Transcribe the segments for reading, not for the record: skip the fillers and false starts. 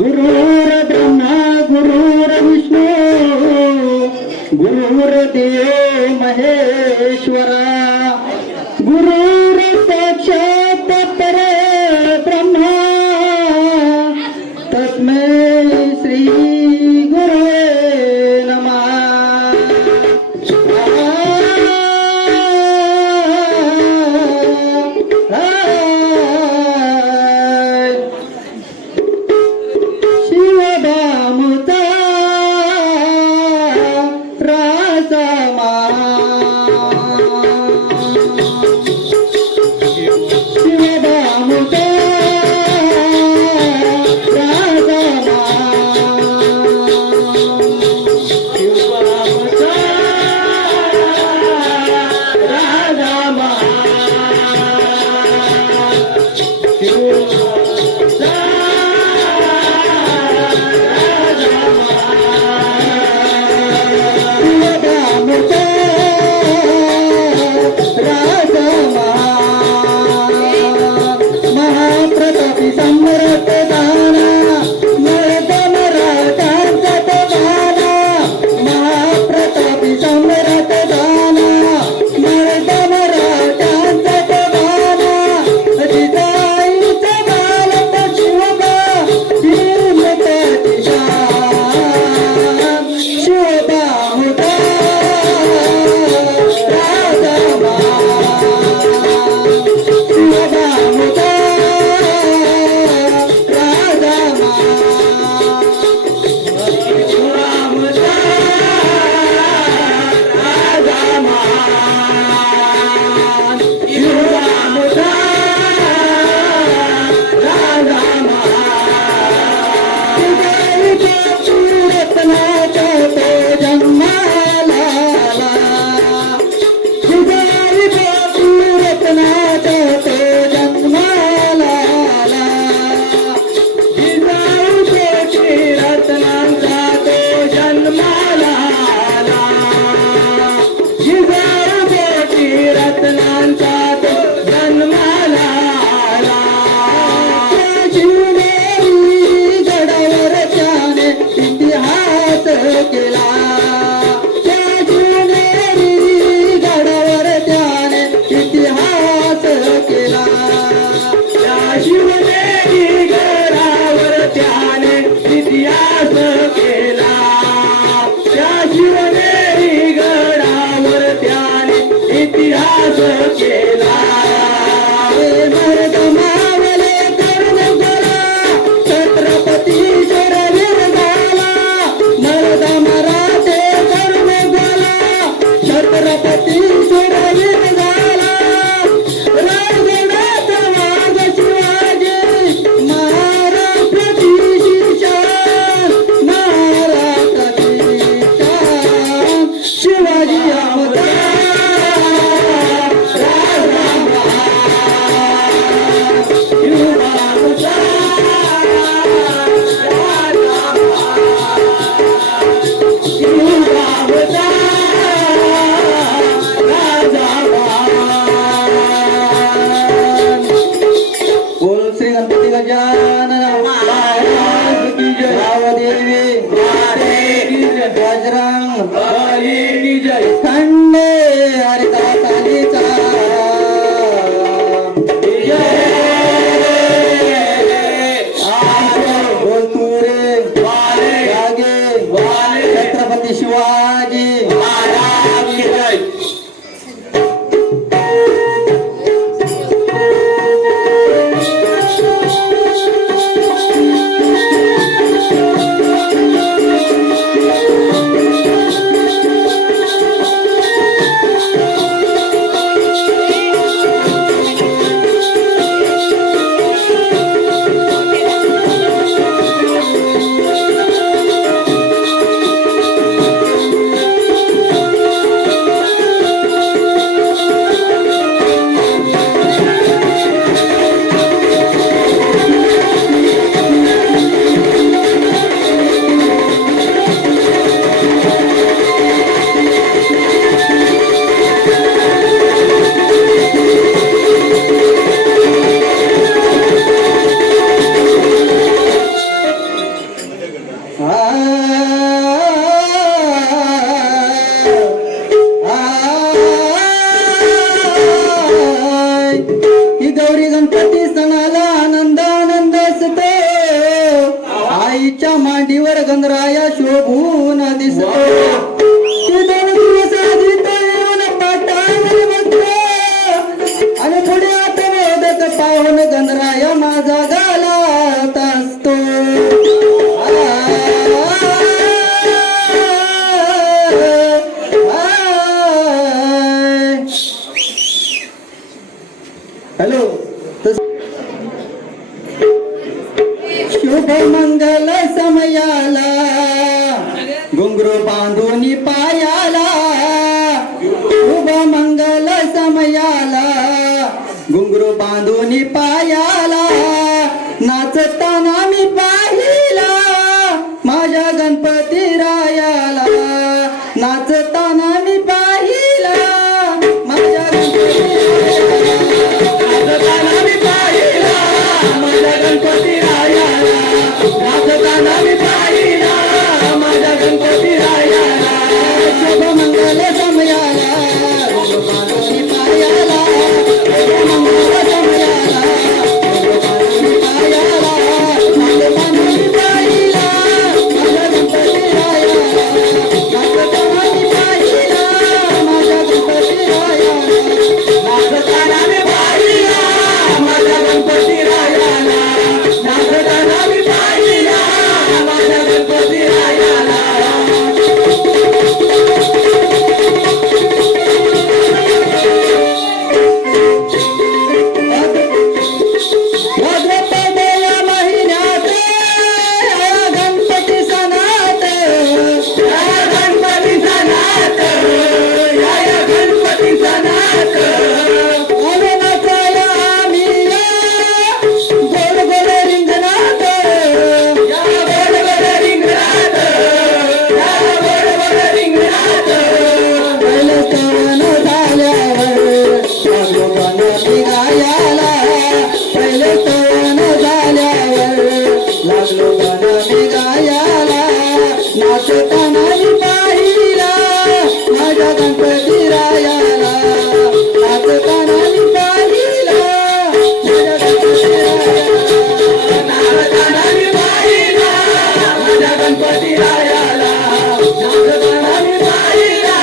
गुरुर ब्रह्मा गुरुर विष्णू गुरुर्देव महेश्वरा गुरुर साक्षात परब्रह्मा तस्मै श्री गुरुवे नमः. शिवदामुता राजमा शिवदामुता समयाला घुंगरू बांधून पायाला शुभ मंगल समयाला घुंगरू बांधून पायाला नाचताना मी पाहिला माझ्या गणपती रायाला नाचताना मी पाहिला माझ्या गणपती रायाला नाचताना मी पाहिला माझ्या गणपती रायाला शुभ मंगल समयाला शुभ बांधून पायाला शुभ मंगल समयाला शुभ बांधून पायाला नाचताना मी पाहिला माझ्या गणपती रायाला नाचताना मी पाहिला माझ्या गणपती रायाला नाचताना मी पाहिला माझ्या गणपती रायाला नाचताना मी पाहिला माझ्या गणपती रायाला भाद्रपदया महिन्यात या गणपती सणात या गणपती सणात या गणपती सणात आम्ही नाचाया आम्ही गोड गोड रिंगणात या गोड गोड रिंगणात या गोड गोड रिंगणात पहिलं सण झाल्यावर लागलो गणपती गायाला पहिलं सण झाल्यावर लागलो गणपती गायाला नाचताना मी पाहिला माझ्या गणपती रायाला नाचताना मी पाहिला माझ्या गणपती रायाला नाचताना मी पाहिला माझ्या गणपती रायाला नाचताना मी पाहिला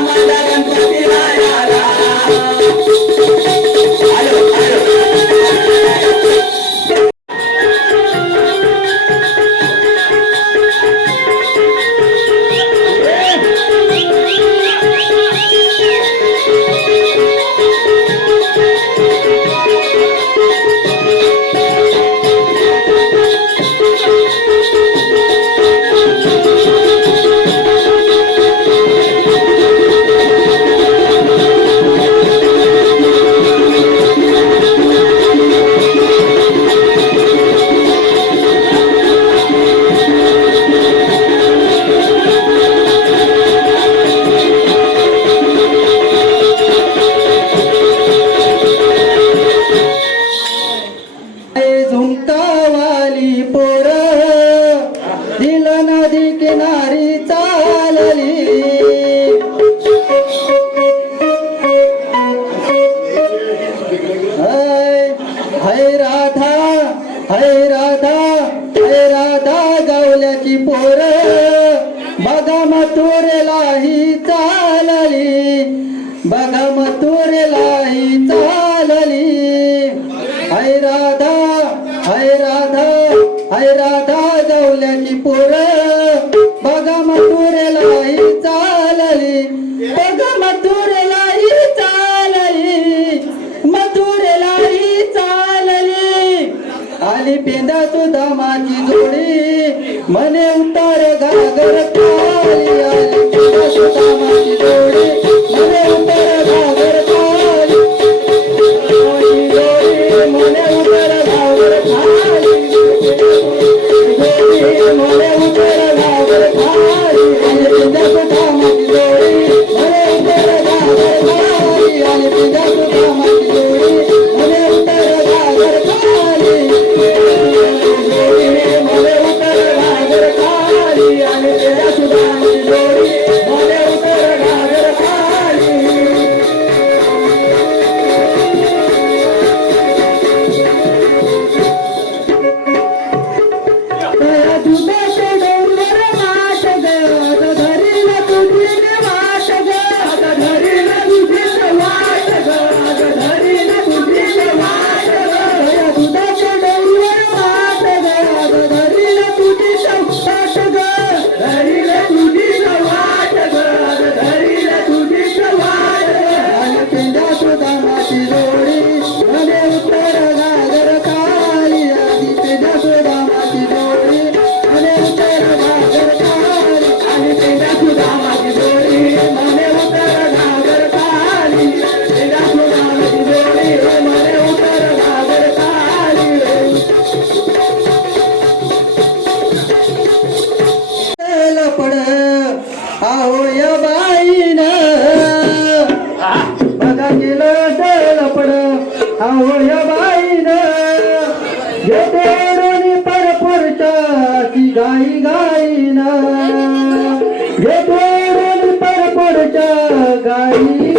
माझ्या गणपती रायाला झुमकावाली पोर दिल नदी किनारी चालली हाय राधा हाय राधा हाय राधा गावल्याची पोर बघा मथुरेलाही चालली बघा मथुरेलाही चालली हाय राधा हाय राधा हाय राधा गावल्याची पोर बघा मथुरेलाही चालली बघा मथुरेलाही चालली मथुरेलाही चालली आली पेंदा सुद्धा माझी जोडी मने उतार घागर खाली आली पेंदा सुद्धा माझी जोडी मने उतार घागर खाली मने उतार घागर खाली मने उतार घागर खाली आली पेंदा सुद्धा माझी जोडी मने उतार घागर खाली आली पेंदा सुद्धा माझी जोडी मने उतार घागर खाली मने उतार घागर खाली आली पेंदा सुद्धा माझी जोडी मने उतार घागर गाई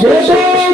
सुंदर